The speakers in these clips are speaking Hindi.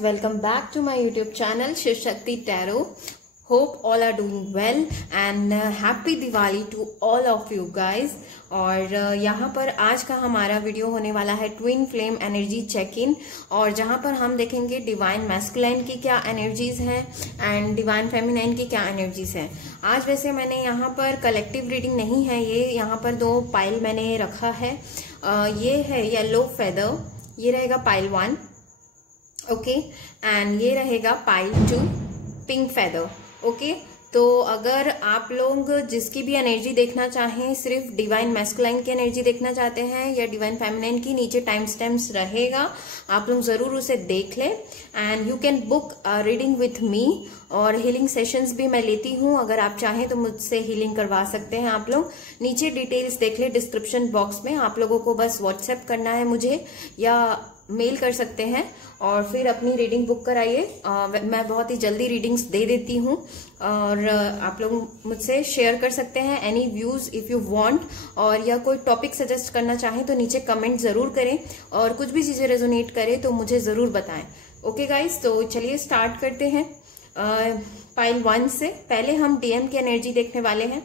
guys, welcome back to my YouTube channel Shiv Shakti Tarot. Hope all are doing well and happy Diwali to all of you guys. और यहाँ पर आज का हमारा वीडियो होने वाला है twin flame energy check in, और जहाँ पर हम देखेंगे डिवाइन मैस्कुलाइन की क्या एनर्जीज हैं एंड डिवाइन फेमिनाइन की क्या एनर्जीज हैं। आज वैसे मैंने यहाँ पर कलेक्टिव रीडिंग नहीं है, ये यहाँ पर दो पाइल मैंने रखा है। ये है येलो फेदर, ये रहेगा पाइल 1, ओके, एंड ये रहेगा पाइल 2 पिंक फेदर, ओके। तो अगर आप लोग जिसकी भी एनर्जी देखना चाहें, सिर्फ डिवाइन मैस्कुलाइन की एनर्जी देखना चाहते हैं या डिवाइन फेमिनाइन की, नीचे टाइम स्टैम्प्स रहेगा, आप लोग जरूर उसे देख लें। And you can book reading with me, और हीलिंग सेशंस भी मैं लेती हूँ, अगर आप चाहें तो मुझसे हीलिंग करवा सकते हैं आप लोग। नीचे डिटेल्स देख ले डिस्क्रिप्शन बॉक्स में, आप लोगों को बस व्हाट्सएप करना है मुझे या मेल कर सकते हैं और फिर अपनी रीडिंग बुक कराइए। मैं बहुत ही जल्दी रीडिंग्स दे देती हूँ और आप लोग मुझसे शेयर कर सकते हैं any views if you want, और या कोई टॉपिक सजेस्ट करना चाहें तो नीचे कमेंट जरूर करें, और कुछ भी चीजें रेजोनेट करें तो मुझे जरूर बताएं। ओके गाइज, तो चलिए स्टार्ट करते हैं। पाइल 1 से पहले हम डीएम की एनर्जी देखने वाले हैं,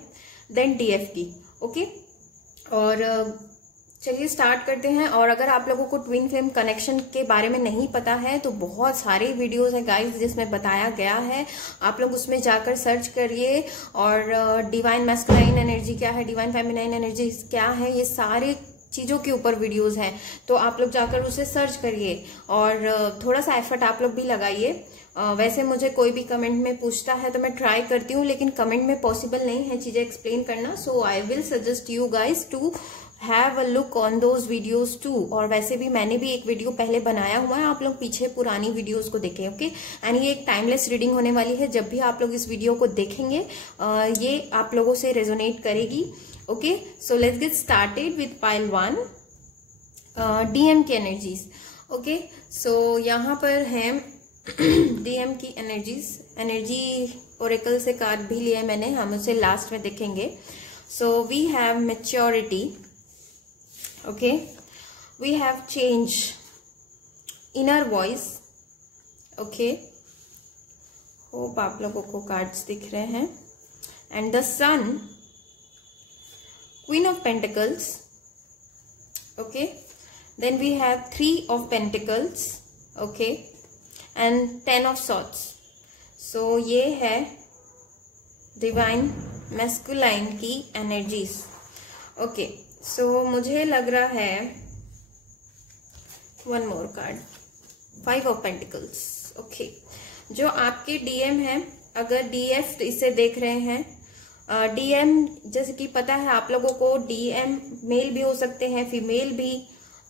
देन डीएफ की, ओके। और चलिए स्टार्ट करते हैं। और अगर आप लोगों को ट्विन फ्लेम कनेक्शन के बारे में नहीं पता है तो बहुत सारे वीडियोस हैं गाइस जिसमें बताया गया है, आप लोग उसमें जाकर सर्च करिए। और डिवाइन मैस्कुलाइन एनर्जी क्या है, डिवाइन फेमिनाइन एनर्जी क्या है, ये सारे चीजों के ऊपर वीडियोस हैं, तो आप लोग जाकर उसे सर्च करिए और थोड़ा सा एफर्ट आप लोग भी लगाइए। वैसे मुझे कोई भी कमेंट में पूछता है तो मैं ट्राई करती हूँ, लेकिन कमेंट में पॉसिबल नहीं है चीजें एक्सप्लेन करना, so I will suggest you guys to have a look on those videos too. और वैसे भी मैंने भी एक वीडियो पहले बनाया हुआ है, आप लोग पीछे पुरानी वीडियोज को देखें, ओके। एंड ये एक टाइमलेस रीडिंग होने वाली है, जब भी आप लोग इस वीडियो को देखेंगे ये आप लोगों से रेजोनेट करेगी, okay. So let's get started with pile 1 DM की एनर्जीज, ओके। सो यहाँ पर है डीएम की एनर्जीज, एनर्जी ओरेकल से कार्ड भी लिया है मैंने, हम उसे लास्ट में देखेंगे। So we have maturity, okay, we have change, inner voice, okay, hope आप लोगों को कार्ड्स दिख रहे हैं, and the sun, queen of pentacles, okay, then we have 3 of pentacles, okay, and 10 of swords. सो ये है डिवाइन मैस्कुलाइन की एनर्जीज, ओके। सो मुझे लग रहा है one more card, 5 of pentacles, okay. जो आपके डीएम है, अगर डीएफ इसे देख रहे हैं, डीएम जैसे कि पता है आप लोगों को, डीएम मेल भी हो सकते हैं फीमेल भी,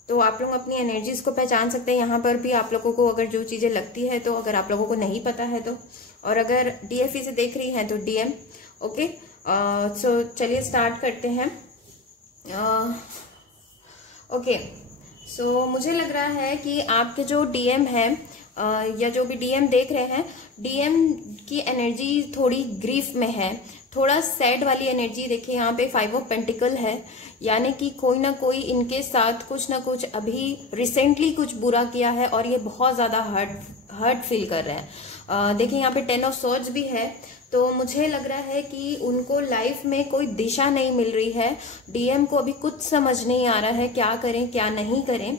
तो आप लोग अपनी एनर्जीज को पहचान सकते हैं। यहाँ पर भी आप लोगों को अगर जो चीजें लगती है, तो अगर आप लोगों को नहीं पता है तो, और अगर डीएफ से देख रही हैं तो डीएम, ओके। सो चलिए स्टार्ट करते हैं, ओके। सो मुझे लग रहा है कि आपके जो डीएम है या जो भी डीएम देख रहे हैं, डीएम की एनर्जी थोड़ी ग्रीफ में है, थोड़ा सैड वाली एनर्जी। देखिए यहाँ पे 5 ऑफ पेंटिकल है, यानी कि कोई ना कोई इनके साथ कुछ ना कुछ अभी रिसेंटली कुछ बुरा किया है और ये बहुत ज्यादा हर्ट फील कर रहे हैं। देखिए यहाँ पे 10 ऑफ सॉर्ड्स भी है, तो मुझे लग रहा है कि उनको लाइफ में कोई दिशा नहीं मिल रही है, डीएम को अभी कुछ समझ नहीं आ रहा है क्या करें क्या नहीं करें।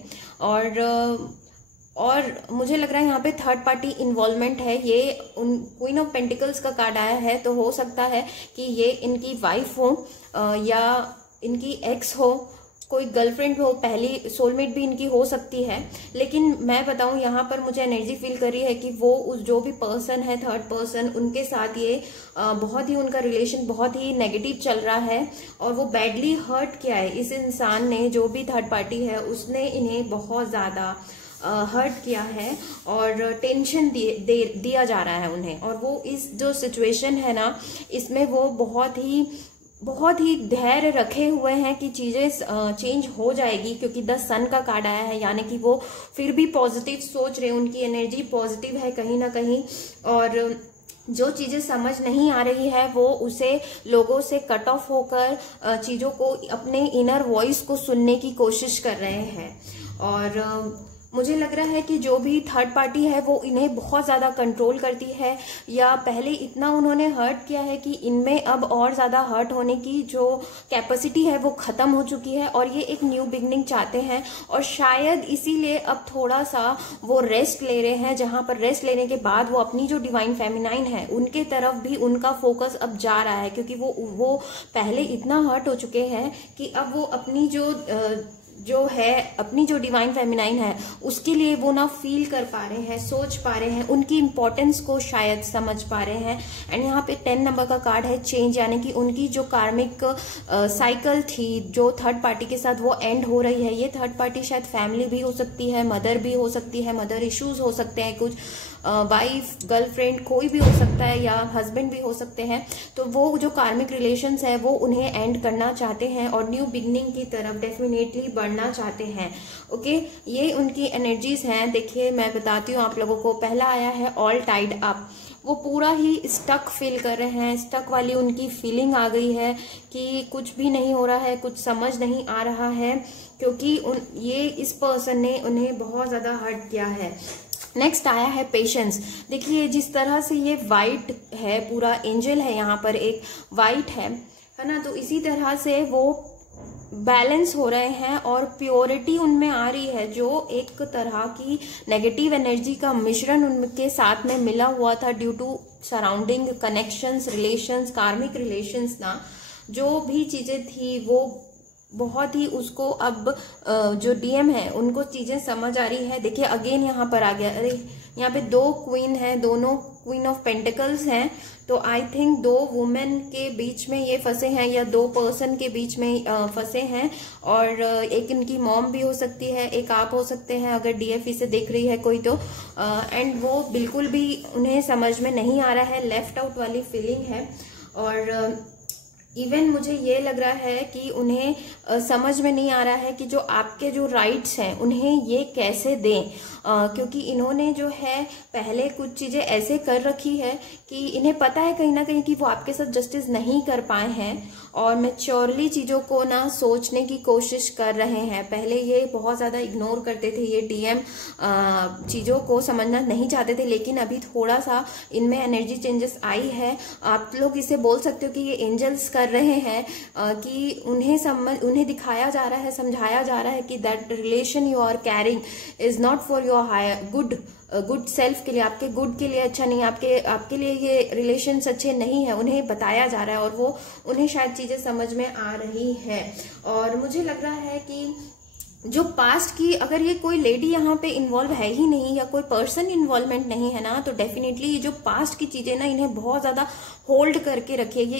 और मुझे लग रहा है यहाँ पे थर्ड पार्टी इन्वॉल्वमेंट है। ये क्वीन ऑफ पेंटिकल्स का कार्ड आया है, तो हो सकता है कि ये इनकी वाइफ हो या इनकी एक्स हो, कोई गर्लफ्रेंड हो, पहली सोलमेट भी इनकी हो सकती है। लेकिन मैं बताऊं, यहाँ पर मुझे एनर्जी फील कर रही है कि वो उस जो भी पर्सन है, थर्ड पर्सन, उनके साथ ये बहुत ही, उनका रिलेशन बहुत ही नेगेटिव चल रहा है और वो बैडली हर्ट किया है। इस इंसान ने, जो भी थर्ड पार्टी है, उसने इन्हें बहुत ज्यादा हर्ट किया है और टेंशन दिया जा रहा है उन्हें। और वो इस जो सिचुएशन है ना, इसमें वो बहुत ही धैर्य रखे हुए हैं कि चीजें चेंज हो जाएगी, क्योंकि 10 सन का कार्ड आया है, यानी कि वो फिर भी पॉजिटिव सोच रहे, उनकी एनर्जी पॉजिटिव है कहीं ना कहीं। और जो चीजें समझ नहीं आ रही है वो उसे लोगों से कट ऑफ होकर चीजों को, अपने इनर वॉइस को सुनने की कोशिश कर रहे हैं। और मुझे लग रहा है कि जो भी थर्ड पार्टी है वो इन्हें बहुत ज़्यादा कंट्रोल करती है, या पहले इतना उन्होंने हर्ट किया है कि इनमें अब और ज़्यादा हर्ट होने की जो कैपेसिटी है वो ख़त्म हो चुकी है, और ये एक न्यू बिगनिंग चाहते हैं। और शायद इसीलिए अब थोड़ा सा वो रेस्ट ले रहे हैं, जहाँ पर रेस्ट लेने के बाद वो अपनी जो डिवाइन फेमिनाइन है उनके तरफ भी उनका फोकस अब जा रहा है, क्योंकि वो पहले इतना हर्ट हो चुके हैं कि अब वो अपनी अपनी जो डिवाइन फेमिनाइन है उसके लिए वो ना फील कर पा रहे हैं, सोच पा रहे हैं, उनकी इंपॉर्टेंस को शायद समझ पा रहे हैं। एंड यहाँ पे 10 नंबर का कार्ड है चेंज, यानी कि उनकी जो कार्मिक साइकिल थी जो थर्ड पार्टी के साथ वो एंड हो रही है। ये थर्ड पार्टी शायद फैमिली भी हो सकती है, मदर भी हो सकती है, मदर इश्यूज हो सकते हैं, कुछ वाइफ, गर्लफ्रेंड, कोई भी हो सकता है, या हस्बैंड भी हो सकते हैं। तो वो जो कार्मिक रिलेशंस है वो उन्हें एंड करना चाहते हैं और न्यू बिगनिंग की तरफ डेफिनेटली बढ़ना चाहते हैं। ओके, ये उनकी एनर्जीज हैं। देखिए मैं बताती हूँ आप लोगों को। पहला आया है ऑल टाइड अप। वो पूरा ही स्टक फील कर रहे हैं, स्टक वाली उनकी फीलिंग आ गई है कि कुछ भी नहीं हो रहा है, कुछ समझ नहीं आ रहा है, क्योंकि ये इस पर्सन ने उन्हें बहुत ज्यादा हर्ट किया है। नेक्स्ट आया है पेशेंस। देखिए जिस तरह से ये वाइट है, पूरा एंजल है, यहाँ पर एक वाइट है ना, तो इसी तरह से वो बैलेंस हो रहे हैं और प्योरिटी उनमें आ रही है। जो एक तरह की नेगेटिव एनर्जी का मिश्रण उनके साथ में मिला हुआ था due to surrounding connections, relations, karmic relations ना, जो भी चीजें थी वो बहुत ही उसको अब जो डीएम है उनको चीजें समझ आ रही है। देखिए अगेन यहाँ पर आ गया, अरे यहाँ पे 2 क्वीन है, दोनों क्वीन ऑफ पेंटिकल्स हैं, तो आई थिंक 2 वुमेन के बीच में ये फंसे हैं या 2 पर्सन के बीच में फंसे हैं। और एक इनकी मॉम भी हो सकती है, एक आप हो सकते हैं अगर डीएफई से देख रही है कोई तो। एंड वो बिल्कुल भी उन्हें समझ में नहीं आ रहा है, लेफ्ट आउट वाली फीलिंग है। और इवन मुझे ये लग रहा है कि उन्हें समझ में नहीं आ रहा है कि जो आपके जो राइट्स हैं उन्हें ये कैसे दें, क्योंकि इन्होंने जो है पहले कुछ चीजें ऐसे कर रखी है कि इन्हें पता है कहीं ना कहीं कि वो आपके साथ जस्टिस नहीं कर पाए हैं और मैच्योरली चीजों को ना सोचने की कोशिश कर रहे हैं। पहले ये बहुत ज्यादा इग्नोर करते थे, ये डीएम चीजों को समझना नहीं चाहते थे, लेकिन अभी थोड़ा सा इनमें एनर्जी चेंजेस आई है। आप लोग इसे बोल सकते हो कि ये एंजल्स कर रहे हैं कि उन्हें दिखाया जा रहा है, समझाया जा रहा है कि that relation you are carrying is not for your higher good self के लिए, आपके गुड के लिए अच्छा नहीं, आपके लिए ये रिलेशंस अच्छे नहीं है, उन्हें बताया जा रहा है और वो उन्हें शायद चीजें समझ में आ रही है। और मुझे लग रहा है कि जो पास्ट की, अगर ये कोई लेडी यहाँ पे इन्वॉल्व है ही नहीं या कोई पर्सन इन्वॉल्वमेंट नहीं है ना, तो डेफिनेटली ये जो पास्ट की चीजें ना इन्हें बहुत ज्यादा होल्ड करके रखिए। ये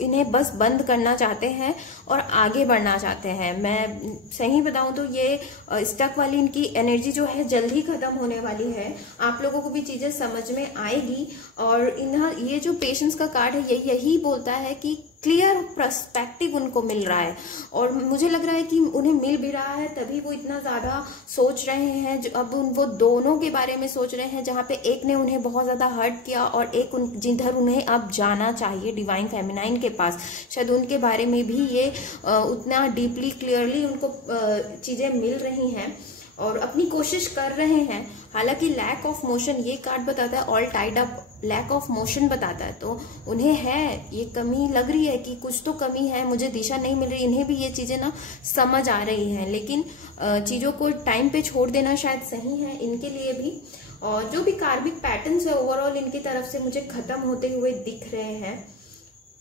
इन्हें बस बंद करना चाहते हैं और आगे बढ़ना चाहते हैं। मैं सही बताऊं तो ये स्टक वाली इनकी एनर्जी जो है जल्द ही खत्म होने वाली है। आप लोगों को भी चीजें समझ में आएगी। और ये जो पेशेंस का कार्ड है यही बोलता है कि क्लियर पर्सपेक्टिव उनको मिल रहा है, और मुझे लग रहा है कि उन्हें मिल भी रहा है तभी वो इतना ज्यादा सोच रहे हैं। जो अब वो दोनों के बारे में सोच रहे हैं, जहाँ पे एक ने उन्हें बहुत ज्यादा हर्ट किया और एक जिधर उन्हें अब जाना चाहिए डिवाइन फेमिनाइन के पास, शायद उनके बारे में भी ये उतना डीपली क्लियरली उनको चीजें मिल रही हैं और अपनी कोशिश कर रहे हैं। हालांकि लैक ऑफ मोशन ये कार्ड बताता है, all tied up lack of motion बताता है, तो उन्हें है ये कमी लग रही है कि कुछ तो कमी है, मुझे दिशा नहीं मिल रही। इन्हें भी ये चीजें ना समझ आ रही हैं, लेकिन चीजों को टाइम पे छोड़ देना शायद सही है इनके लिए भी। और जो भी कार्मिक पैटर्न्स है ओवरऑल इनकी तरफ से मुझे खत्म होते हुए दिख रहे हैं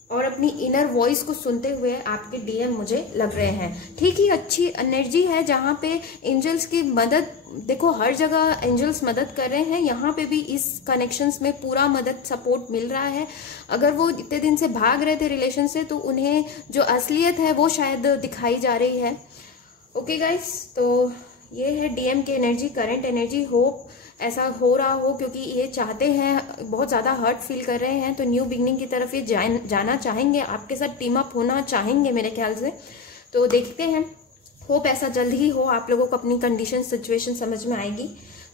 और अपनी इनर वॉइस को सुनते हुए आपके डीएम मुझे लग रहे हैं। ठीक ही अच्छी एनर्जी है जहाँ पे एंजल्स की मदद, देखो हर जगह एंजल्स मदद कर रहे हैं, यहाँ पे भी इस कनेक्शंस में पूरा मदद सपोर्ट मिल रहा है। अगर वो इतने दिन से भाग रहे थे रिलेशन से, तो उन्हें जो असलियत है वो शायद दिखाई जा रही है। ओके गाइस, तो ये है डीएम की एनर्जी, करंट एनर्जी। होप ऐसा हो रहा हो, क्योंकि ये चाहते हैं, बहुत ज्यादा हर्ट फील कर रहे हैं, तो न्यू बिगनिंग की तरफ ये जाना चाहेंगे, आपके साथ टीम अप होना चाहेंगे मेरे ख्याल से। तो देखते हैं, होप ऐसा जल्द ही हो, आप लोगों को अपनी कंडीशन सिचुएशन समझ में आएगी।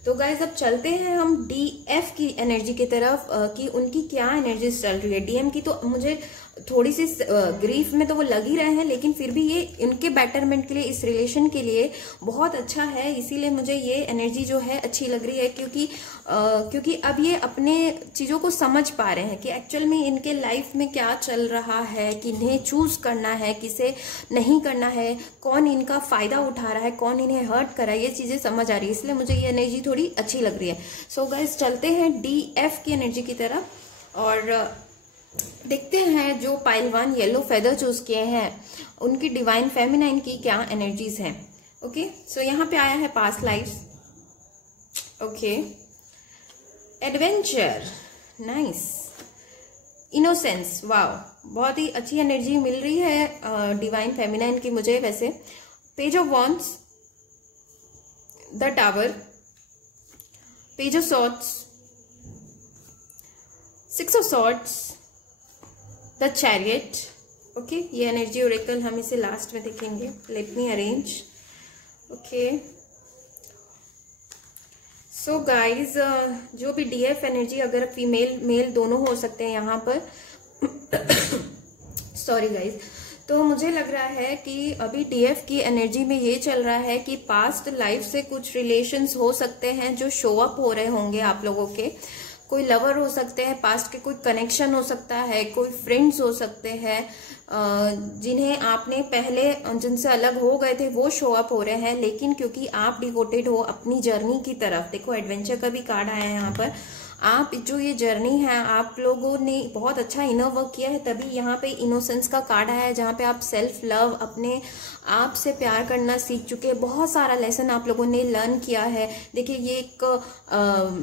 तो गाइज अब चलते हैं हम DF की एनर्जी की तरफ कि उनकी क्या एनर्जी चल रही है। DM की तो मुझे थोड़ी सी ग्रीफ में तो वो लग ही रहे हैं, लेकिन फिर भी ये इनके बेटरमेंट के लिए, इस रिलेशन के लिए बहुत अच्छा है। इसीलिए मुझे ये एनर्जी जो है अच्छी लग रही है, क्योंकि अब ये अपने चीजों को समझ पा रहे हैं कि एक्चुअल में इनके लाइफ में क्या चल रहा है, किन्हें चूज करना है, किसे नहीं करना है, कौन इनका फायदा उठा रहा है, कौन इन्हें हर्ट कर रहा है, ये चीजें समझ आ रही है। इसलिए मुझे ये एनर्जी थोड़ी अच्छी लग रही है। सो गाइस चलते हैं DF की एनर्जी की तरफ और देखते हैं जो पाइल 1 येलो फेदर चूज किए हैं उनकी डिवाइन फेमिनाइन की क्या एनर्जीज हैं। ओके, सो यहाँ पे आया है past lifes. Okay, adventure, nice, innocence, wow, बहुत ही अच्छी एनर्जी मिल रही है डिवाइन फेमिनाइन की मुझे। वैसे page of wands, the tower, page of swords, 6 of swords, the chariot. Okay, ये एनर्जी ओरेकल हम इसे लास्ट में देखेंगे। Let me arrange. Okay, so guys जो भी DF एनर्जी, अगर फीमेल मेल दोनों हो सकते हैं यहाँ पर सॉरी गाइज, तो मुझे लग रहा है कि अभी DF की एनर्जी में ये चल रहा है कि पास्ट लाइफ से कुछ रिलेशंस हो सकते हैं जो शो अप हो रहे होंगे आप लोगों के। कोई लवर हो सकते हैं पास्ट के, कोई कनेक्शन हो सकता है, कोई फ्रेंड्स हो सकते हैं जिन्हें आपने पहले जिनसे अलग हो गए थे वो शो अप हो रहे हैं। लेकिन क्योंकि आप डिवोटेड हो अपनी जर्नी की तरफ, देखो एडवेंचर का भी कार्ड आया है यहाँ पर, आप जो ये जर्नी है आप लोगों ने बहुत अच्छा इनर वर्क किया है, तभी यहाँ पे इनोसेंस का कार्ड आया है जहाँ पे आप सेल्फ लव, अपने आप से प्यार करना सीख चुके हैं। बहुत सारा लेसन आप लोगों ने लर्न किया है। देखिए ये एक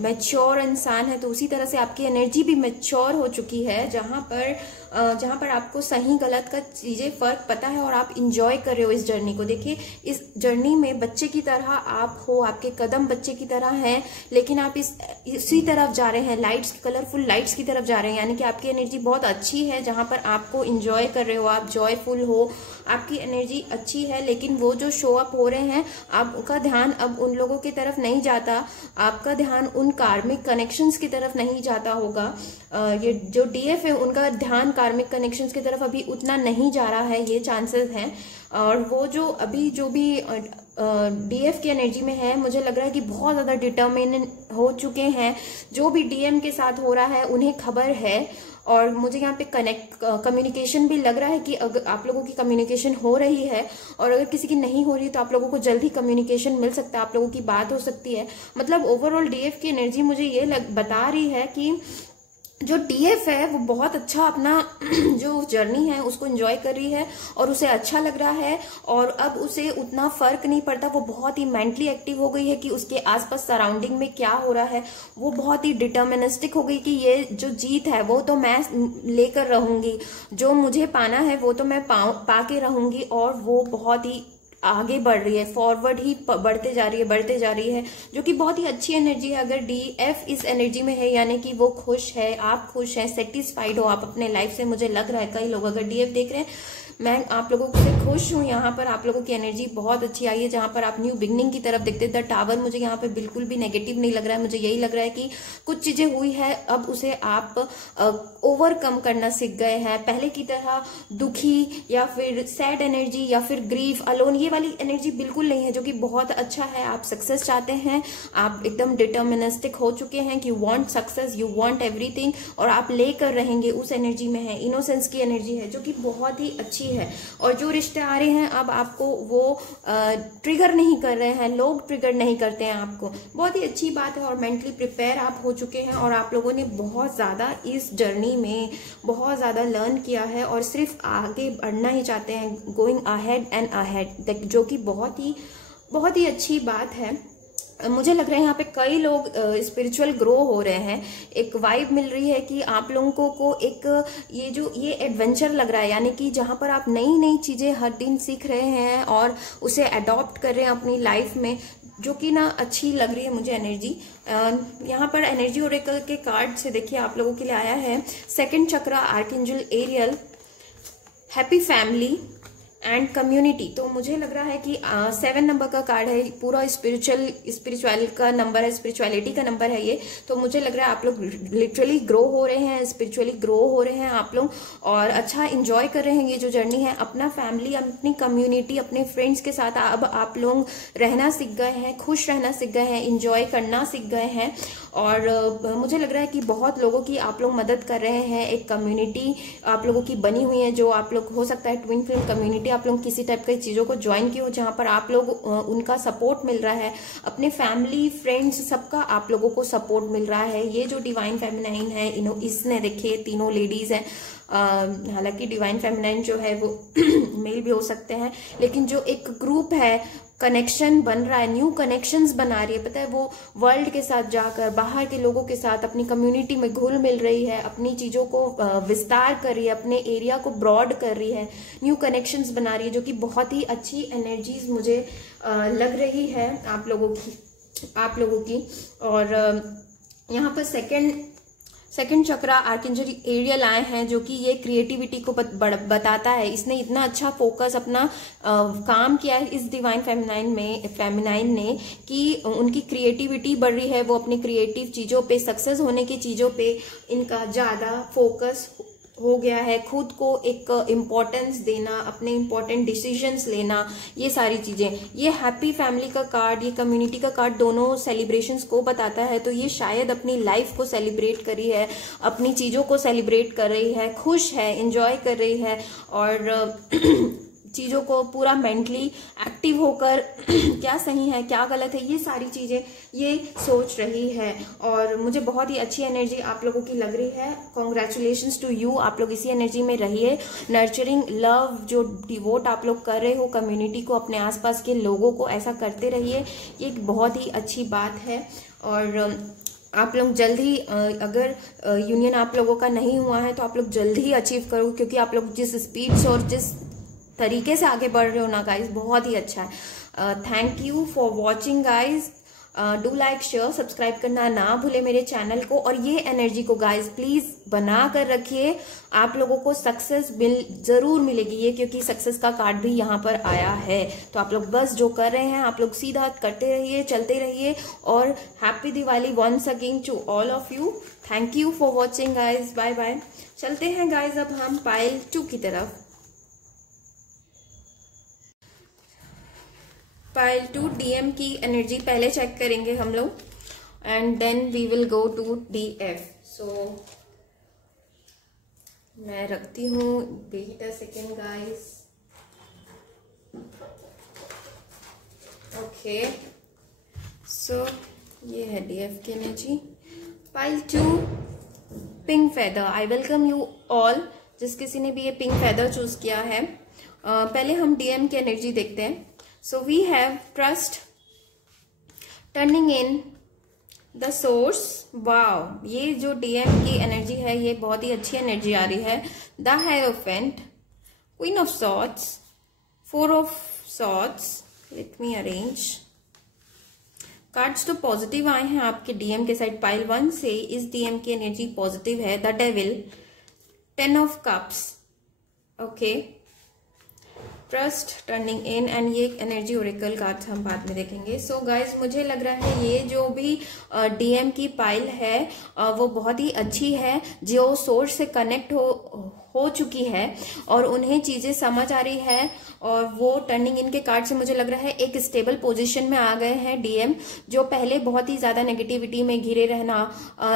मैच्योर इंसान है, तो उसी तरह से आपकी एनर्जी भी मैच्योर हो चुकी है, जहाँ पर आपको सही गलत का चीजें फर्क पता है और आप इंजॉय कर रहे हो इस जर्नी को। देखिए इस जर्नी में बच्चे की तरह आप हो, आपके कदम बच्चे की तरह हैं, लेकिन आप इसी तरफ जा रहे हैं, लाइट्स, कलरफुल लाइट्स की तरफ जा रहे हैं। यानी कि आपकी एनर्जी बहुत अच्छी है, जहां पर आपको इंजॉय कर रहे हो, आप जॉयफुल हो, आपकी एनर्जी अच्छी है। लेकिन वो जो शो अप हो रहे हैं, आपका ध्यान अब उन लोगों की तरफ नहीं जाता, आपका ध्यान उन कार्मिक कनेक्शंस की तरफ नहीं जाता होगा। ये जो DF है उनका ध्यान कार्मिक कनेक्शंस की तरफ अभी उतना नहीं जा रहा है, ये चांसेस हैं। और वो जो अभी जो भी DF की एनर्जी में है, मुझे लग रहा है कि बहुत ज्यादा डिटर्मिन हो चुके हैं। जो भी DM के साथ हो रहा है उन्हें खबर है, और मुझे यहाँ पे कम्युनिकेशन भी लग रहा है कि अगर आप लोगों की कम्युनिकेशन हो रही है, और अगर किसी की नहीं हो रही है तो आप लोगों को जल्दी कम्युनिकेशन मिल सकता है, आप लोगों की बात हो सकती है। मतलब ओवरऑल DF की एनर्जी मुझे ये बता रही है कि जो DF है वो बहुत अच्छा अपना जो जर्नी है उसको एंजॉय कर रही है और उसे अच्छा लग रहा है, और अब उसे उतना फर्क नहीं पड़ता। वो बहुत ही मेंटली एक्टिव हो गई है कि उसके आसपास सराउंडिंग में क्या हो रहा है। वो बहुत ही डिटर्मिनिस्टिक हो गई कि ये जो जीत है वो तो मैं लेकर रहूंगी, जो मुझे पाना है वो तो मैं पा के रहूंगी। और वो बहुत ही आगे बढ़ रही है, फॉरवर्ड ही बढ़ते जा रही है, जो कि बहुत ही अच्छी एनर्जी है। अगर DF इस एनर्जी में है, यानी कि वो खुश है, आप खुश हैं, सेटिस्फाइड हो आप अपने लाइफ से। मुझे लग रहा है कई लोग अगर DF देख रहे हैं, मैं आप लोगों से खुश हूं। यहाँ पर आप लोगों की एनर्जी बहुत अच्छी आई है, जहां पर आप न्यू बिगनिंग की तरफ देखते। द टावर मुझे यहाँ पे बिल्कुल भी नेगेटिव नहीं लग रहा है, मुझे यही लग रहा है कि कुछ चीजें हुई है, अब उसे आप ओवरकम करना सीख गए हैं। पहले की तरह दुखी या फिर सैड एनर्जी या फिर ग्रीफ, अलोन, ये वाली एनर्जी बिल्कुल नहीं है, जो कि बहुत अच्छा है। आप सक्सेस चाहते हैं, आप एकदम डिटर्मिनिस्टिक हो चुके हैं कि you want success, you want everything, और आप लेकर रहेंगे, उस एनर्जी में है। इनोसेंस की एनर्जी है जो कि बहुत ही अच्छी है। और जो रिश्ते आ रहे हैं अब आपको वो ट्रिगर नहीं कर रहे हैं, लोग ट्रिगर नहीं करते हैं आपको, बहुत ही अच्छी बात है। और मेंटली प्रिपेयर आप हो चुके हैं, और आप लोगों ने बहुत ज्यादा इस जर्नी में बहुत ज्यादा लर्न किया है, और सिर्फ आगे बढ़ना ही चाहते हैं, गोइंग अहेड एंड अहेड, जो कि बहुत ही अच्छी बात है। मुझे लग रहा है यहाँ पे कई लोग स्पिरिचुअल ग्रो हो रहे हैं। एक वाइब मिल रही है कि आप लोगों को एक ये एडवेंचर लग रहा है, यानी कि जहाँ पर आप नई नई चीजें हर दिन सीख रहे हैं और उसे अडॉप्ट कर रहे हैं अपनी लाइफ में, जो कि ना अच्छी लग रही है मुझे एनर्जी। यहाँ पर एनर्जी ओरेकल के कार्ड से देखिए आप लोगों के लिए आया है second chakra, archangel Ariel, happy family and community. तो मुझे लग रहा है कि 7 नंबर का कार्ड है, पूरा स्पिरिचुअल का नंबर है, स्पिरिचुअलिटी का नंबर है ये। तो मुझे लग रहा है आप लोग लिटरली ग्रो हो रहे हैं, स्पिरिचुअली ग्रो हो रहे हैं आप लोग, और अच्छा इंजॉय कर रहे हैं ये जो जर्नी है। अपना फैमिली, अपनी कम्युनिटी, अपने फ्रेंड्स के साथ अब आप लोग रहना सीख गए हैं, खुश रहना सीख गए हैं, इंजॉय करना सीख गए हैं। और मुझे लग रहा है कि बहुत लोगों की आप लोग मदद कर रहे हैं। एक कम्युनिटी आप लोगों की बनी हुई है, जो आप लोग हो सकता है ट्विन फ्लेम कम्युनिटी, आप लोग किसी टाइप की चीजों को ज्वाइन किए हो जहां पर आप लोग उनका सपोर्ट मिल रहा है। अपने फैमिली फ्रेंड्स सबका आप लोगों को सपोर्ट मिल रहा है। ये जो डिवाइन फेमिनाइन है, इसने देखिए तीनों लेडीज हैं। हालांकि डिवाइन फेमिनाइन जो है वो मेल भी हो सकते हैं, लेकिन जो एक ग्रुप है, कनेक्शन बन रहा है, न्यू कनेक्शंस बना रही है, पता है, वो वर्ल्ड के साथ जाकर, बाहर के लोगों के साथ अपनी कम्युनिटी में घुल मिल रही है, अपनी चीजों को विस्तार कर रही है, अपने एरिया को ब्रॉड कर रही है, न्यू कनेक्शंस बना रही है, जो कि बहुत ही अच्छी एनर्जीज मुझे लग रही है आप लोगों की। और यहाँ पर सेकंड चक्रा आर्कएंजल एरियल आए हैं, जो कि ये क्रिएटिविटी को बताता है। इसने इतना अच्छा फोकस अपना काम किया है इस डिवाइन फेमिनाइन ने कि उनकी क्रिएटिविटी बढ़ रही है। वो अपने क्रिएटिव चीजों पे, सक्सेस होने की चीजों पे इनका ज्यादा फोकस हो गया है। खुद को एक इम्पोर्टेंस देना, अपने इम्पोर्टेंट डिसीजंस लेना, ये सारी चीजें। ये हैप्पी फैमिली का कार्ड, ये कम्युनिटी का कार्ड दोनों सेलिब्रेशंस को बताता है। तो ये शायद अपनी लाइफ को सेलिब्रेट कर रही है, अपनी चीजों को सेलिब्रेट कर रही है, खुश है, एंजॉय कर रही है, और चीजों को पूरा मेंटली एक्टिव होकर क्या सही है क्या गलत है, ये सारी चीजें ये सोच रही है। और मुझे बहुत ही अच्छी एनर्जी आप लोगों की लग रही है। कॉन्ग्रेचुलेशंस टू यू, आप लोग इसी एनर्जी में रहिए। नर्चरिंग लव जो डिवोट आप लोग कर रहे हो कम्युनिटी को, अपने आसपास के लोगों को, ऐसा करते रहिए। ये एक बहुत ही अच्छी बात है। और आप लोग जल्द ही, अगर यूनियन आप लोगों का नहीं हुआ है तो आप लोग जल्द ही अचीव करो, क्योंकि आप लोग जिस स्पीड से और जिस तरीके से आगे बढ़ रहे हो ना गाइज, बहुत ही अच्छा है। Thank you for watching guys. Do like, share, subscribe करना ना भूले मेरे चैनल को। और ये एनर्जी को गाइज प्लीज बना कर रखिए। आप लोगों को सक्सेस जरूर मिलेगी ये, क्योंकि सक्सेस का कार्ड भी यहाँ पर आया है। तो आप लोग बस जो कर रहे हैं आप लोग सीधा करते रहिए, चलते रहिए। और happy Diwali once again to all of you. Thank you for watching guys, bye bye. चलते हैं गाइज अब हम पाइल 2 की तरफ। पाइल 2 डीएम की एनर्जी पहले चेक करेंगे हम लोग, and then we will go to DF. So मैं रखती हूँ, wait a second guys. Okay, so ये है डीएफ की energy. Pile 2 pink feather. I welcome you all, जिस किसी ने भी ये पिंक फेदर चूज किया है। पहले हम डीएम की एनर्जी देखते हैं। So we have trust, turning in the source. Wow, ये जो डीएम की एनर्जी है ये बहुत ही अच्छी एनर्जी आ रही है। The hierophant, queen of swords, 4 of swords. Let me arrange. Cards तो पॉजिटिव आए हैं आपके डीएम के साइड। पाइल 1 से इस डीएम की एनर्जी पॉजिटिव है। The devil, 10 of cups, okay, trust, turning in, and ये एनर्जी ओरेकल कार्ड्स हम बाद में देखेंगे। सो गाइज मुझे लग रहा है ये जो भी डीएम की पाइल है वो बहुत ही अच्छी है, जो सोर्स से कनेक्ट हो चुकी है और उन्हें चीजें समझ आ रही है। और वो टर्निंग इन के कार्ड से मुझे लग रहा है एक स्टेबल पोजीशन में आ गए हैं डीएम। जो पहले बहुत ही ज्यादा नेगेटिविटी में घिरे रहना,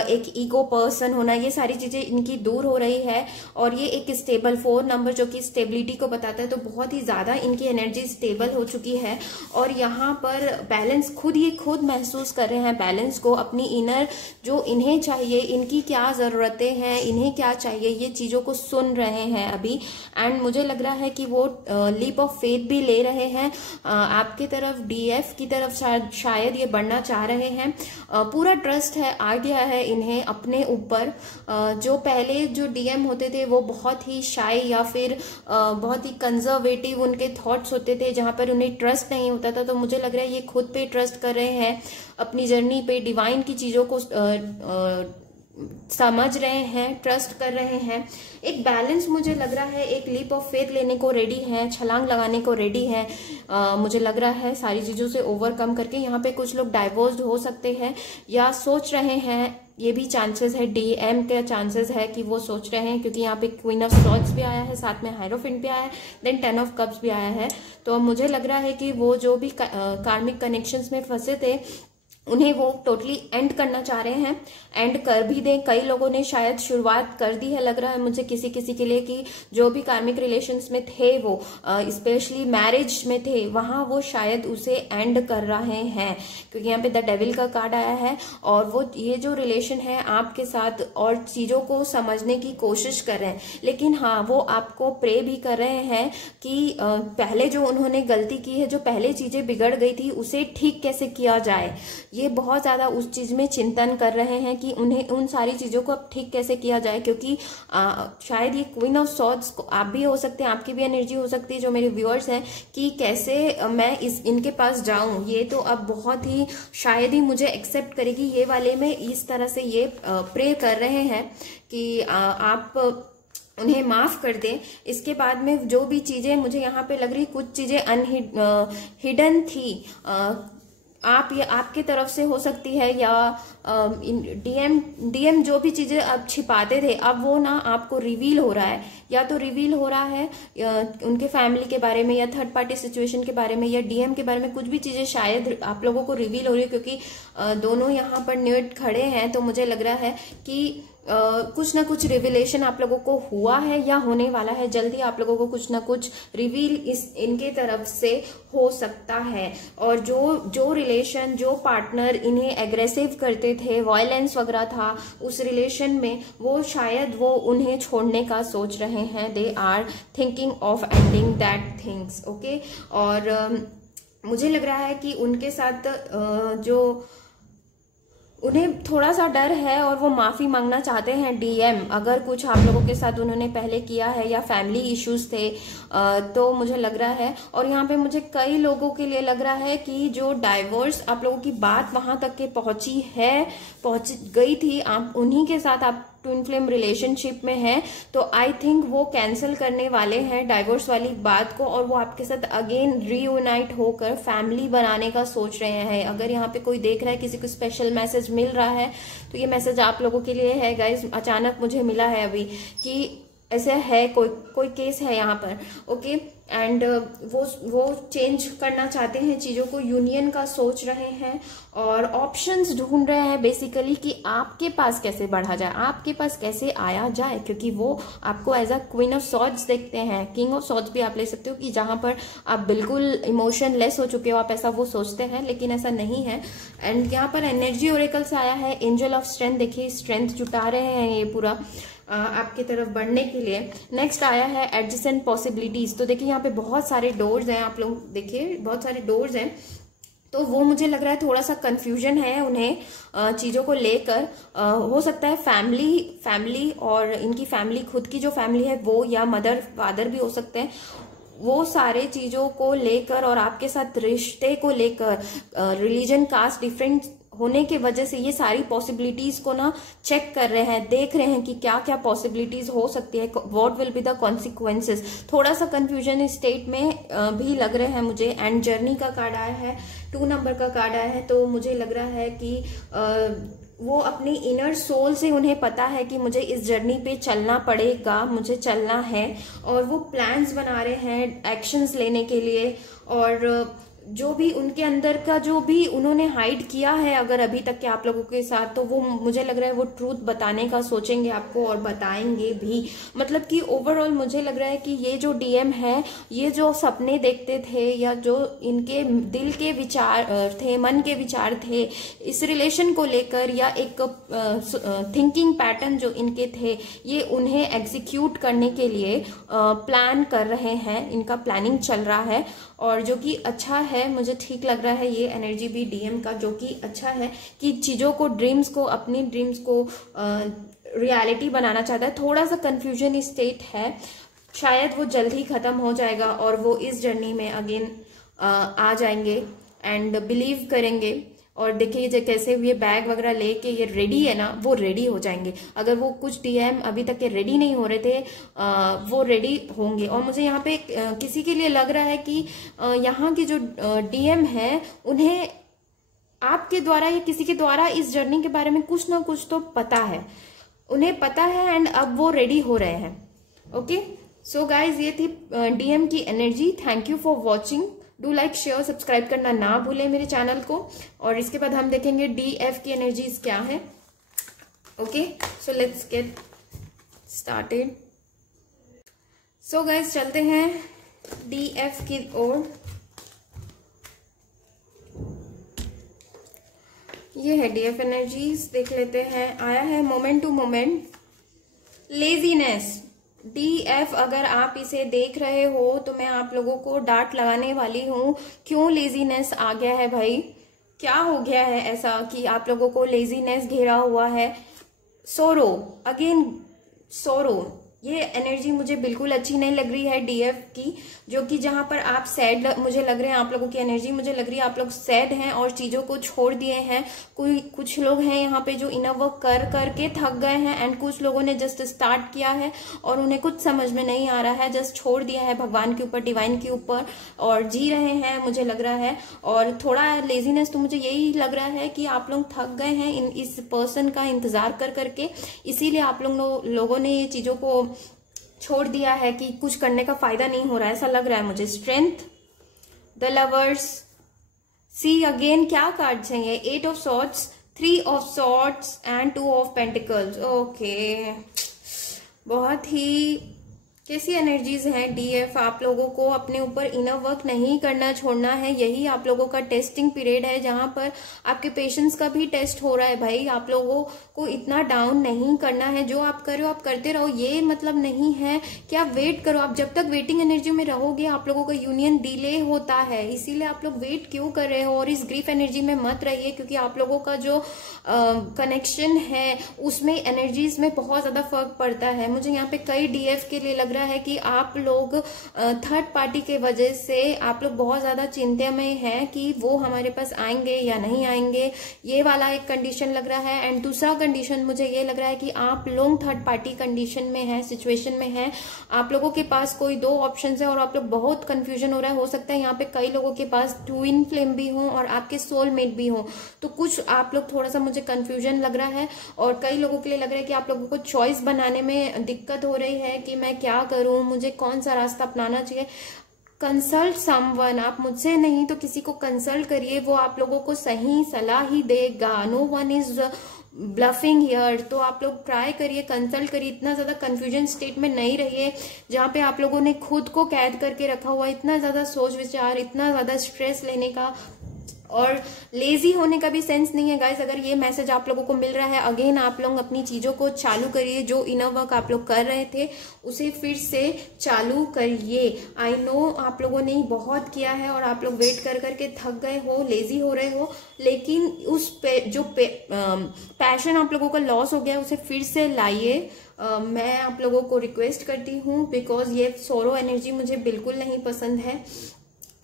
एक ईगो पर्सन होना, ये सारी चीजें इनकी दूर हो रही है। और ये एक स्टेबल 4 नंबर जो कि स्टेबिलिटी को बताता है, तो बहुत ही ज्यादा इनकी एनर्जी स्टेबल हो चुकी है। और यहाँ पर बैलेंस खुद महसूस कर रहे हैं, बैलेंस को, अपनी इनर जो इन्हें चाहिए, इनकी क्या जरूरतें हैं, इन्हें क्या चाहिए, ये चीजों को सुन रहे हैं अभी। एंड मुझे लग रहा है कि वो लीप ऑफ फेथ भी ले रहे हैं आपकी तरफ, डीएफ की तरफ शायद ये बढ़ना चाह रहे हैं। पूरा ट्रस्ट है, आ गया है इन्हें अपने ऊपर। जो पहले जो डीएम होते थे वो बहुत ही शाय या फिर बहुत ही कंजर्वेटिव उनके थॉट्स होते थे, जहां पर उन्हें ट्रस्ट नहीं होता था। तो मुझे लग रहा है ये खुद पे ट्रस्ट कर रहे हैं, अपनी जर्नी पे डिवाइन की चीजों को समझ रहे हैं, ट्रस्ट कर रहे हैं, एक बैलेंस मुझे लग रहा है, एक लीप ऑफ फेथ लेने को रेडी है, छलांग लगाने को रेडी है। मुझे लग रहा है सारी चीजों से ओवरकम करके यहाँ पे कुछ लोग डाइवोर्स्ड हो सकते हैं या सोच रहे हैं, ये भी चांसेस है, DM के चांसेस है कि वो सोच रहे हैं, क्योंकि यहाँ पे क्वीन ऑफ सॉर्ड्स भी आया है, साथ में हायरोफेंट भी आया है, देन 10 ऑफ कप्स भी आया है। तो मुझे लग रहा है कि वो जो भी कार्मिक कनेक्शंस में फंसे थे उन्हें वो टोटली एंड करना चाह रहे हैं, एंड कर भी दें। कई लोगों ने शायद शुरुआत कर दी है, लग रहा है मुझे किसी किसी के लिए, कि जो भी कार्मिक रिलेशंस में थे वो स्पेशली मैरिज में थे, वहां वो शायद उसे एंड कर रहे हैं, क्योंकि यहाँ पे द डेविल का कार्ड आया है। और वो ये जो रिलेशन है आपके साथ और चीजों को समझने की कोशिश कर रहे हैं, लेकिन हाँ वो आपको प्रे भी कर रहे हैं कि पहले जो उन्होंने गलती की है, जो पहले चीजें बिगड़ गई थी, उसे ठीक कैसे किया जाए, ये बहुत ज्यादा उस चीज में चिंतन कर रहे हैं कि उन्हें उन सारी चीजों को अब ठीक कैसे किया जाए। क्योंकि शायद ये क्वीन ऑफ सॉर्ड्स आप भी हो सकते हैं, आपकी भी एनर्जी हो सकती है जो मेरे व्यूअर्स हैं, कि कैसे मैं इनके पास जाऊं, ये तो अब बहुत ही शायद ही मुझे एक्सेप्ट करेगी, ये वाले में इस तरह से ये प्रे कर रहे हैं कि आप उन्हें माफ कर दें। इसके बाद में जो भी चीजें मुझे यहाँ पे लग रही, कुछ चीजें हिडन थी, आप ये आपके तरफ से हो सकती है, या DM जो भी चीजें आप छिपाते थे अब वो ना आपको रिवील हो रहा है, या तो रिवील हो रहा है उनके फैमिली के बारे में, या थर्ड पार्टी सिचुएशन के बारे में, या DM के बारे में, कुछ भी चीजें शायद आप लोगों को रिवील हो रही है, क्योंकि दोनों यहाँ पर न्यूड खड़े हैं। तो मुझे लग रहा है कि कुछ ना कुछ रिविलेशन आप लोगों को हुआ है या होने वाला है, जल्दी आप लोगों को कुछ ना कुछ रिवील इनके तरफ से हो सकता है। और जो रिलेशन, जो पार्टनर इन्हें एग्रेसिव करते थे, वायलेंस वगैरह था उस रिलेशन में, वो शायद वो उन्हें छोड़ने का सोच रहे हैं। They are thinking of ending that things, okay. और मुझे लग रहा है कि उनके साथ जो उन्हें थोड़ा सा डर है और वो माफी मांगना चाहते हैं DM, अगर कुछ आप लोगों के साथ उन्होंने पहले किया है या फैमिली इश्यूज थे तो मुझे लग रहा है। और यहाँ पे मुझे कई लोगों के लिए लग रहा है कि जो डाइवोर्स आप लोगों की बात वहां तक के पहुंच गई थी, आप उन्हीं के साथ आप ट्विन फ्लेम रिलेशनशिप में है, तो आई थिंक वो कैंसिल करने वाले हैं डाइवोर्स वाली बात को, और वो आपके साथ अगेन रीयूनाइट होकर फैमिली बनाने का सोच रहे हैं। अगर यहाँ पे कोई देख रहा है, किसी को स्पेशल मैसेज मिल रहा है, तो ये मैसेज आप लोगों के लिए है गाइज। अचानक मुझे मिला है अभी कि ऐसे है, कोई केस है यहाँ पर, ओके। एंड वो चेंज करना चाहते हैं चीजों को, यूनियन का सोच रहे हैं और ऑप्शंस ढूंढ रहे हैं बेसिकली कि आपके पास कैसे बढ़ा जाए, आपके पास कैसे आया जाए, क्योंकि वो आपको as a queen of swords देखते हैं। किंग ऑफ सॉर्ड्स भी आप ले सकते हो कि जहां पर आप बिल्कुल इमोशन लेस हो चुके हो, आप ऐसा वो सोचते हैं, लेकिन ऐसा नहीं है। एंड यहाँ पर एनर्जी ओरेकल से आया है एंजल ऑफ स्ट्रेंथ। देखिए स्ट्रेंथ जुटा रहे हैं ये पूरा आपकी तरफ बढ़ने के लिए। नेक्स्ट आया है एडजेसेंट पॉसिबिलिटीज। तो देखिए यहाँ पे बहुत सारे डोर्स हैं, आप लोग देखिए बहुत सारे डोर्स हैं, तो वो मुझे लग रहा है थोड़ा सा कंफ्यूजन है उन्हें चीजों को लेकर। हो सकता है फैमिली और इनकी फैमिली, खुद की जो फैमिली है वो, या मदर फादर भी हो सकते हैं, वो सारे चीजों को लेकर और आपके साथ रिश्ते को लेकर, रिलीजन कास्ट डिफरेंट होने की वजह से ये सारी पॉसिबिलिटीज को ना चेक कर रहे हैं, देख रहे हैं कि क्या क्या पॉसिबिलिटीज हो सकती है, what will be the consequences. थोड़ा सा कंफ्यूजन स्टेट में भी लग रहे हैं मुझे। एंड जर्नी का कार्ड आया है, 2 नंबर का कार्ड आया है, तो मुझे लग रहा है कि वो अपनी इनर सोल से उन्हें पता है कि मुझे इस जर्नी पे चलना पड़ेगा, मुझे चलना है, और वो प्लान्स बना रहे हैं एक्शंस लेने के लिए। और जो भी उनके अंदर का जो भी उन्होंने हाइड किया है अगर अभी तक के आप लोगों के साथ, तो वो मुझे लग रहा है वो ट्रूथ बताने का सोचेंगे आपको, और बताएंगे भी। मतलब कि ओवरऑल मुझे लग रहा है कि ये जो DM है, ये जो सपने देखते थे या जो इनके दिल के विचार थे, मन के विचार थे इस रिलेशन को लेकर, या एक थिंकिंग पैटर्न जो इनके थे, ये उन्हें एग्जीक्यूट करने के लिए प्लान कर रहे हैं, इनका प्लानिंग चल रहा है, और जो कि अच्छा है, मुझे ठीक लग रहा है ये एनर्जी भी DM का, जो कि अच्छा है कि चीजों को, ड्रीम्स को, अपनी ड्रीम्स को रियलिटी बनाना चाहता है। थोड़ा सा कंफ्यूजन स्टेट है, शायद वो जल्द ही खत्म हो जाएगा और वो इस जर्नी में अगेन आ जाएंगे एंड बिलीव करेंगे। और देखिए जो कैसे ये बैग वगैरह लेके ये रेडी है ना, वो रेडी हो जाएंगे। अगर वो कुछ डीएम अभी तक के रेडी नहीं हो रहे थे, वो रेडी होंगे। और मुझे यहाँ पे किसी के लिए लग रहा है कि यहाँ की जो डीएम है उन्हें आपके द्वारा या किसी के द्वारा इस जर्नी के बारे में कुछ ना कुछ तो पता है, उन्हें पता है एंड अब वो रेडी हो रहे हैं। ओके, सो गाइज ये थी डीएम की energy. Thank you for watching. Do like share subscribe करना ना भूलें मेरे चैनल को। और इसके बाद हम देखेंगे डीएफ की एनर्जीज क्या है। Okay, so let's get started. So guys चलते हैं डीएफ की ओर। ये है डीएफ एनर्जीज, देख लेते हैं। आया है moment to moment, laziness. D अगर आप इसे देख रहे हो तो मैं आप लोगों को डांट लगाने वाली हूं। क्यों लेजीनेस आ गया है भाई? क्या हो गया है ऐसा कि आप लोगों को लेजीनेस घेरा हुआ है? सोरो, अगेन सोरो। ये एनर्जी मुझे बिल्कुल अच्छी नहीं लग रही है डीएफ की, जो कि जहां पर आप सैड मुझे लग रहे हैं, आप लोगों की एनर्जी मुझे लग रही है आप लोग सैड हैं और चीजों को छोड़ दिए हैं। कुछ लोग हैं यहाँ पे जो इनर वर्क कर करके थक गए हैं एंड कुछ लोगों ने जस्ट स्टार्ट किया है और उन्हें कुछ समझ में नहीं आ रहा है, जस्ट छोड़ दिया है भगवान के ऊपर, डिवाइन के ऊपर, और जी रहे हैं मुझे लग रहा है। और थोड़ा लेजीनेस तो मुझे यही लग रहा है कि आप लोग थक गए हैं इस पर्सन का इंतजार कर करके, इसीलिए आप लोगों ने ये चीजों को छोड़ दिया है कि कुछ करने का फायदा नहीं हो रहा है, ऐसा लग रहा है मुझे। Strength, the lovers, see again क्या कार्ड्स हैं ये? 8 of swords, 3 of swords and 2 of pentacles. Okay, बहुत ही कैसी एनर्जीज हैं डीएफ। आप लोगों को अपने ऊपर इनर वर्क नहीं करना छोड़ना है। यही आप लोगों का टेस्टिंग पीरियड है जहां पर आपके पेशेंस का भी टेस्ट हो रहा है भाई। आप लोगों को इतना डाउन नहीं करना है, जो आप कर रहे हो आप करते रहो, ये मतलब नहीं है कि आप वेट करो। आप जब तक वेटिंग एनर्जी में रहोगे आप लोगों का यूनियन डिले होता है, इसीलिए आप लोग वेट क्यों कर रहे हो। और इस ग्रीफ एनर्जी में मत रहिए, क्योंकि आप लोगों का जो कनेक्शन है उसमें एनर्जीज में बहुत ज्यादा फर्क पड़ता है। मुझे यहाँ पे कई डीएफ के लिए लग रहा है कि आप लोग थर्ड पार्टी के वजह से आप लोग बहुत ज्यादा चिंता में हैं कि वो हमारे पास आएंगे या नहीं आएंगे, ये वाला एक कंडीशन लग रहा है। एंड दूसरा कंडीशन मुझे ये लग रहा है कि आप लोग थर्ड पार्टी कंडीशन में है, सिचुएशन में है। आप लोगों के पास कोई 2 ऑप्शन है और आप लोग बहुत कंफ्यूजन हो रहा है। हो सकता है यहाँ पे कई लोगों के पास ट्विन फ्लेम भी हो और आपके सोलमेट भी हो, तो कुछ आप लोग थोड़ा सा मुझे कंफ्यूजन लग रहा है। और कई लोगों के लिए लग रहा है कि आप लोगों को चॉइस बनाने में दिक्कत हो रही है कि मैं क्या करूं, मुझे कौन सा रास्ता अपनाना चाहिए। कंसल्ट समवन, आप मुझसे नहीं तो किसी को कंसल्ट करिए, वो आप लोगों को सही सलाह ही देगा। No one is bluffing here. तो आप लोग ट्राई करिए, कंसल्ट करिए, इतना ज्यादा कंफ्यूजन स्टेट में नहीं रहिए जहां पे आप लोगों ने खुद को कैद करके रखा हुआ, इतना ज्यादा सोच विचार, इतना ज्यादा स्ट्रेस लेने का और लेजी होने का भी सेंस नहीं है गाइस। अगर ये मैसेज आप लोगों को मिल रहा है, अगेन आप लोग अपनी चीजों को चालू करिए। जो इनर वर्क आप लोग कर रहे थे उसे फिर से चालू करिए। आई नो आप लोगों ने बहुत किया है और आप लोग वेट कर करके थक गए हो, लेजी हो रहे हो, लेकिन उस पे जो पैशन आप लोगों का लॉस हो गया उसे फिर से लाइए। मैं आप लोगों को रिक्वेस्ट करती हूँ, बिकॉज ये सोरो एनर्जी मुझे बिल्कुल नहीं पसंद है।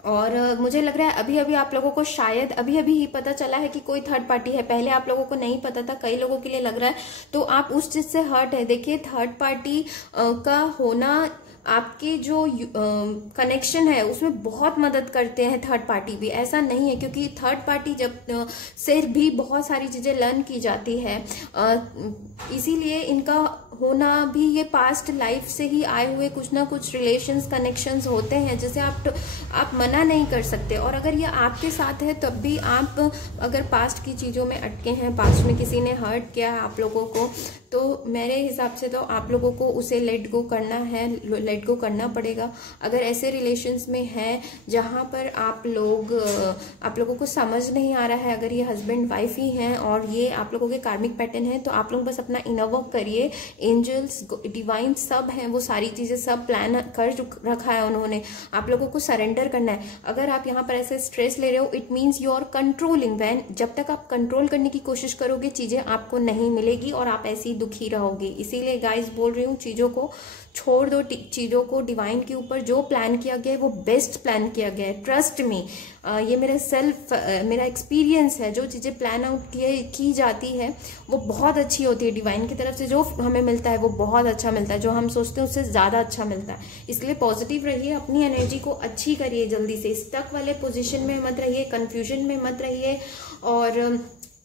और मुझे लग रहा है अभी अभी आप लोगों को शायद अभी अभी ही पता चला है कि कोई थर्ड पार्टी है, पहले आप लोगों को नहीं पता था, कई लोगों के लिए लग रहा है, तो आप उस चीज से हर्ट है। देखिए थर्ड पार्टी का होना आपके जो कनेक्शन है उसमें बहुत मदद करते हैं थर्ड पार्टी भी, ऐसा नहीं है, क्योंकि थर्ड पार्टी जब से भी बहुत सारी चीजें लर्न की जाती है, इसीलिए इनका होना भी ये पास्ट लाइफ से ही आए हुए कुछ ना कुछ रिलेशंस कनेक्शंस होते हैं, जिसे आप मना नहीं कर सकते। और अगर ये आपके साथ है तब भी आप अगर पास्ट की चीजों में अटके हैं, पास्ट में किसी ने हर्ट किया है आप लोगों को, तो मेरे हिसाब से तो आप लोगों को उसे लेट गो करना है, लेट गो करना पड़ेगा। अगर ऐसे रिलेशंस में है जहां पर आप लोगों को समझ नहीं आ रहा है, अगर ये हस्बैंड वाइफ ही हैं और ये आप लोगों के कार्मिक पैटर्न है, तो आप लोग बस अपना इनर वर्क करिए। एंजल्स डिवाइन सब हैं, वो सारी चीजें सब प्लान कर रखा है उन्होंने, आप लोगों को सरेंडर करना है। अगर आप यहाँ पर ऐसे स्ट्रेस ले रहे हो, it means you are controlling. When जब तक आप कंट्रोल करने की कोशिश करोगे चीजें आपको नहीं मिलेगी और आप ऐसी दुखी रहोगे। इसीलिए गाइस बोल रही हूँ चीजों को छोड़ दो चीज़ों को। डिवाइन के ऊपर जो प्लान किया गया है वो बेस्ट प्लान किया गया है, ट्रस्ट मी। ये मेरा एक्सपीरियंस है। जो चीज़ें प्लान आउट की जाती है वो बहुत अच्छी होती है। डिवाइन की तरफ से जो हमें मिलता है वो बहुत अच्छा मिलता है, जो हम सोचते हैं उससे ज़्यादा अच्छा मिलता है। इसलिए पॉजिटिव रहिए, अपनी एनर्जी को अच्छी करिए, जल्दी से स्टक वाले पोजीशन में मत रहिए, कन्फ्यूजन में मत रहिए। और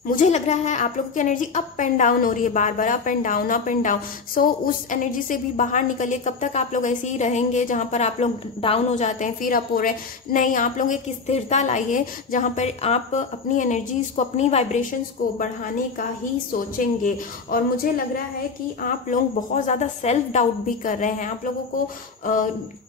मुझे लग रहा है आप लोगों की एनर्जी अप एंड डाउन हो रही है, बार बार up and down up and down. So उस एनर्जी से भी बाहर निकलिए। कब तक आप लोग ऐसे ही रहेंगे जहां पर आप लोग डाउन हो जाते हैं फिर अप हो रहे हैं? नहीं, आप लोग एक स्थिरता लाइए जहां पर आप अपनी एनर्जीज को, अपनी वाइब्रेशंस को बढ़ाने का ही सोचेंगे। और मुझे लग रहा है कि आप लोग बहुत ज्यादा सेल्फ डाउट भी कर रहे हैं। आप लोगों को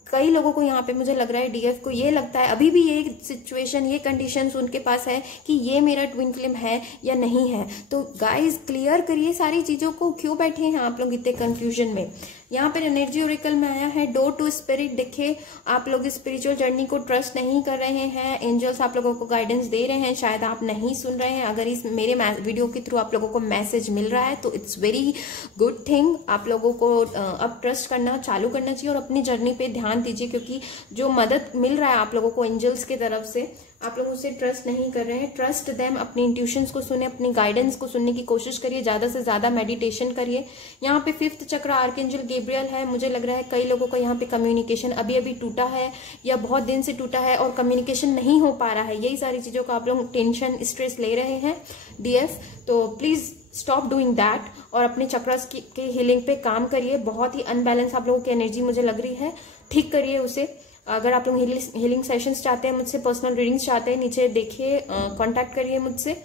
कई लोगों को यहाँ पे मुझे लग रहा है, डीएफ को ये लगता है अभी भी ये सिचुएशन, ये कंडीशंस उनके पास है कि ये मेरा ट्विन फ्लेम है या नहीं है। तो गाइस क्लियर करिए सारी चीजों को। क्यों बैठे हैं आप लोग इतने कंफ्यूजन में? यहाँ पर एनर्जी ओरेकल में आया है डोर टू स्पिरिट। देखिए आप लोग स्पिरिचुअल जर्नी को ट्रस्ट नहीं कर रहे हैं। एंजल्स आप लोगों को गाइडेंस दे रहे हैं, शायद आप नहीं सुन रहे हैं। अगर इस मेरे वीडियो के थ्रू आप लोगों को मैसेज मिल रहा है तो इट्स वेरी गुड थिंग। आप लोगों को अब ट्रस्ट करना चालू करना चाहिए और अपनी जर्नी पे ध्यान दीजिए, क्योंकि जो मदद मिल रहा है आप लोगों को एंजल्स की तरफ से, आप लोग उसे ट्रस्ट नहीं कर रहे हैं। ट्रस्ट देम, अपनी इंट्यूशंस को सुने, अपनी गाइडेंस को सुनने की कोशिश करिए, ज्यादा से ज्यादा मेडिटेशन करिए। यहाँ पे 5th चक्र आर्कएंजल गैब्रियल है। मुझे लग रहा है कई लोगों का यहाँ पे कम्युनिकेशन अभी अभी टूटा है या बहुत दिन से टूटा है और कम्युनिकेशन नहीं हो पा रहा है। यही सारी चीजों का आप लोग टेंशन, स्ट्रेस ले रहे हैं डीएफ। तो प्लीज स्टॉप डूइंग दैट और अपने चक्रस के हीलिंग पे काम करिए। बहुत ही अनबैलेंस आप लोगों की एनर्जी मुझे लग रही है, ठीक करिए उसे। अगर आप लोग हीलिंग सेशंस चाहते हैं मुझसे, पर्सनल रीडिंग्स चाहते हैं, नीचे देखिए, कांटेक्ट करिए मुझसे।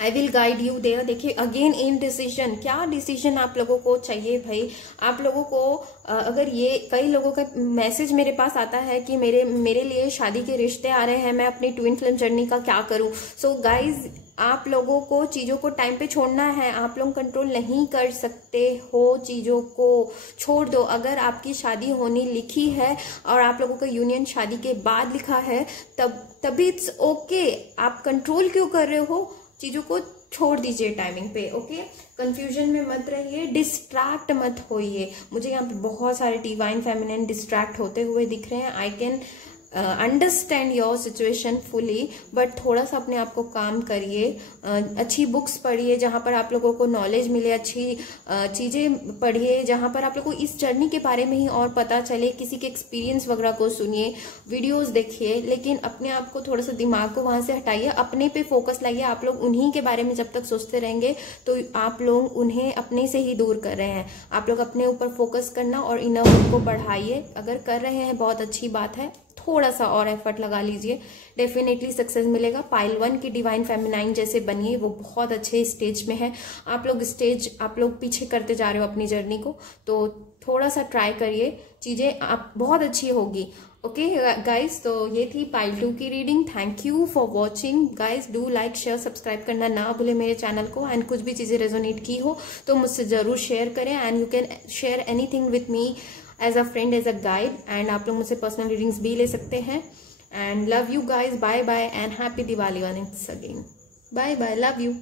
I will guide you there. देखिए अगेन इन डिसीजन, क्या डिसीजन आप लोगों को चाहिए भाई? आप लोगों को अगर ये कई लोगों का मैसेज मेरे पास आता है कि मेरे लिए शादी के रिश्ते आ रहे हैं, मैं अपनी ट्विन फ्लेम जर्नी का क्या करूं? सो गाइज आप लोगों को चीजों को टाइम पे छोड़ना है। आप लोग कंट्रोल नहीं कर सकते हो, चीजों को छोड़ दो। अगर आपकी शादी होनी लिखी है और आप लोगों का यूनियन शादी के बाद लिखा है तभी इट्स ओके। आप कंट्रोल क्यों कर रहे हो? चीजों को छोड़ दीजिए टाइमिंग पे, ओके? कंफ्यूजन में मत रहिए, डिस्ट्रैक्ट मत होइए। मुझे यहाँ पे बहुत सारे डिवाइन फेमिनिन डिस्ट्रैक्ट होते हुए दिख रहे हैं। I can understand your situation fully, but थोड़ा सा अपने आप को काम करिए। अच्छी बुक्स पढ़िए जहाँ पर आप लोगों को नॉलेज मिले, अच्छी चीज़ें पढ़िए जहाँ पर आप लोगों को इस जर्नी के बारे में ही और पता चले। किसी के एक्सपीरियंस वगैरह को सुनिए, वीडियोस देखिए, लेकिन अपने आप को थोड़ा सा दिमाग को वहाँ से हटाइए, अपने पे फोकस लाइए। आप लोग उन्हीं के बारे में जब तक सोचते रहेंगे तो आप लोग उन्हें अपने से ही दूर कर रहे हैं। आप लोग अपने ऊपर फोकस करना और इनर वर्क को बढ़ाइए। अगर कर रहे हैं बहुत अच्छी बात है, थोड़ा सा और एफर्ट लगा लीजिए, डेफिनेटली सक्सेस मिलेगा। पाइल 1 की डिवाइन फेमिनाइन जैसे बनिए, वो बहुत अच्छे स्टेज में है। आप लोग पीछे करते जा रहे हो अपनी जर्नी को, तो थोड़ा सा ट्राई करिए, चीजें आप बहुत अच्छी होगी। ओके गाइज, तो ये थी पाइल 2 की reading. Thank you for watching guys. Do like, share, subscribe करना ना भूले मेरे चैनल को। एंड कुछ भी चीजें रेजोनेट की हो तो मुझसे जरूर शेयर करें। And you can share anything with me as a friend, as a guide. And आप लोग मुझसे पर्सनल रीडिंग्स भी ले सकते हैं। And love you guys, bye bye and happy Diwali once again. Bye bye, love you.